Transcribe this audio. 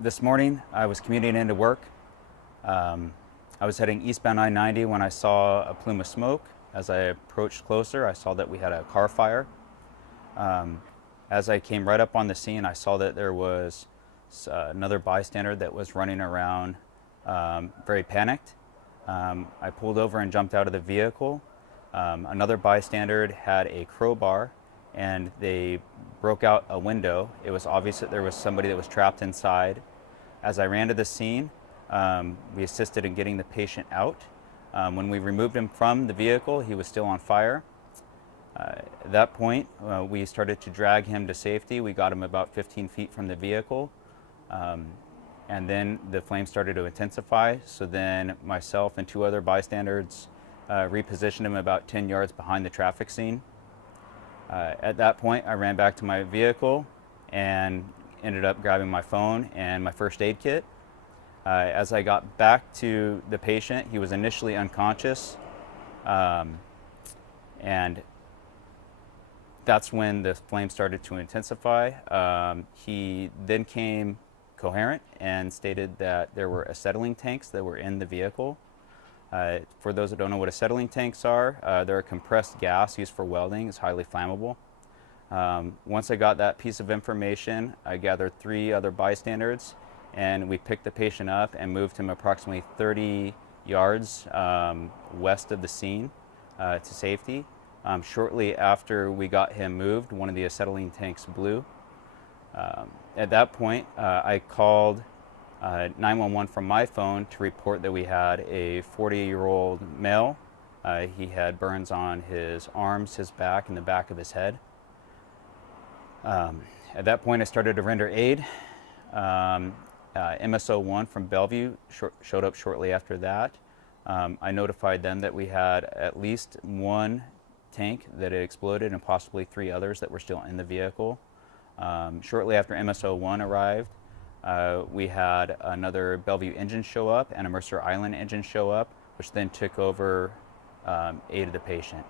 This morning, I was commuting into work. I was heading eastbound I-90 when I saw a plume of smoke. As I approached closer, I saw that we had a car fire. As I came right up on the scene, I saw that there was another bystander that was running around very panicked. I pulled over and jumped out of the vehicle. Another bystander had a crowbar and they broke out a window. It was obvious that there was somebody that was trapped inside. As I ran to the scene, we assisted in getting the patient out. When we removed him from the vehicle, he was still on fire. At that point, we started to drag him to safety. We got him about 15 feet from the vehicle. And then the flames started to intensify. So then myself and two other bystanders repositioned him about 10 yards behind the traffic scene. At that point, I ran back to my vehicle and ended up grabbing my phone and my first aid kit. As I got back to the patient, he was initially unconscious, and that's when the flame started to intensify. He then came coherent and stated that there were acetylene tanks that were in the vehicle. For those that don't know what acetylene tanks are, they're a compressed gas used for welding. It's highly flammable. Once I got that piece of information, I gathered 3 other bystanders and we picked the patient up and moved him approximately 30 yards west of the scene to safety. Shortly after we got him moved, one of the acetylene tanks blew. At that point, I called 911 from my phone to report that we had a 40-year-old male. He had burns on his arms, his back, and the back of his head. At that point, I started to render aid. MSO1 from Bellevue showed up shortly after that. I notified them that we had at least 1 tank that had exploded and possibly 3 others that were still in the vehicle. Shortly after MSO1 arrived, we had another Bellevue engine show up and a Mercer Island engine show up, which then took over aid of the patient.